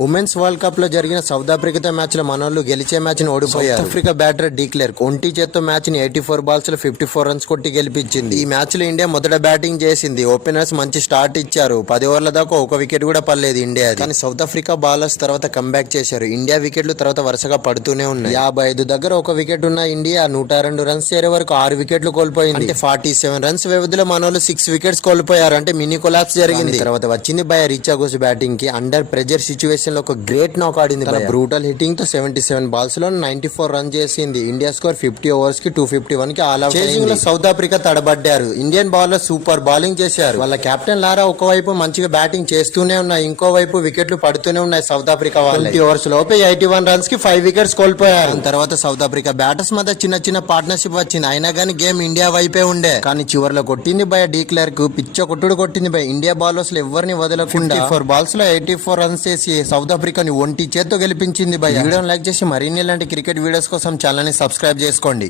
Women's world కప్లో జరిగిన south ఆఫ్రికాతో మ్యాచ్లో మనోళ్ళు గెలిచే మ్యాచ్ని ఓడిపోయారు. సౌత్ ఆఫ్రికా బ్యాటర్ డీక్లేర్ ఒంటి చేత్తో మ్యాచ్ని ఎయిటీ ఫోర్ బాల్స్లో ఫిఫ్టీ ఫోర్ రన్స్ కొట్టి గెలిపించింది. ఈ మ్యాచ్లో ఇండియా మొదట బ్యాటింగ్ చేసింది. ఓపెనర్స్ మంచి స్టార్ట్ ఇచ్చారు. పది ఓవర్ల దాకా ఒక వికెట్ కూడా పడలేదు ఇండియా కానీ సౌత్ ఆఫ్రికా బౌలర్స్ తర్వాత కంబ్యాక్ చేశారు. ఇండియా వికెట్లు తర్వాత వరుసగా పడుతూనే ఉన్నాయి. యాభై ఐదు దగ్గర ఒక వికెట్ ఉన్న ఇండియా నూట రెండు రన్స్ చేరే వరకు ఆరు వికెట్లు కోల్పోయింది. అంటే ఫార్టీ సెవెన్ రన్స్ వ్యవధిలో మనోళ్ళు సిక్స్ వికెట్స్ కోల్పోయారు. అంటే మినీ కొలాప్స్ జరిగింది. తర్వాత వచ్చింది బయ రీచాగోస్ బ్యాటింగ్కి అండర్ ప్రెజర్ సిచ్యువేషన్ లో ఒక గ్రేట్ నాక్ ఆడింది బ్రూటల్ హిట్టింగ్తో సెవెంటీ సెవెన్ బాల్స్లో నైన్టీ ఫోర్ రన్ చేసింది. ఇండియా స్కోర్ ఫిఫ్టీ ఓవర్స్కి టూ ఫిఫ్టీ వన్కి ఆల్ అవుట్ చేసింగ్లో సౌత్ ఆఫ్రికా తడబడ్డారు. ఇండియన్ బౌలర్ సూపర్ బౌలింగ్ చేశారు. వాళ్ళ కెప్టెన్ లారా ఒకవైపు మంచిగా బ్యాటింగ్ చేస్తూనే ఉన్నాయి ఇంకోవైపు వికెట్లు పడుతూనే ఉన్నాయి సౌత్ ఆఫ్రికా వాళ్ళు. ఓవర్స్ లోపే ఎయిటీ వన్ రన్స్కి ఫైవ్ వికెట్స్ కోల్పోయారు. తర్వాత సౌత్ ఆఫ్రికా బ్యాటర్స్ మధ్య చిన్న చిన్న పార్ట్నర్షిప్ వచ్చింది. అయినా కానీ గేమ్ ఇండియా వైపే ఉండే. కానీ చివరిలో కొట్టింది బై డీ క్లర్క్ పిచ్చ కొట్టుడు కొట్టింది బై ఇండియా బౌలర్స్లో ఎవరిని వదలకుండా ఫోర్ బాల్స్లో ఎయిటీ ఫోర్ రన్స్ చేసి సౌత్ ఆఫ్రికాని ఒంటి చేత్తో గెలిపించింది బై వీడియోని లైక్ చేసి మరిన్ని ఇలాంటి క్రికెట్ వీడియోస్ కోసం ఛానల్ని సబ్స్క్రైబ్ చేసుకోండి.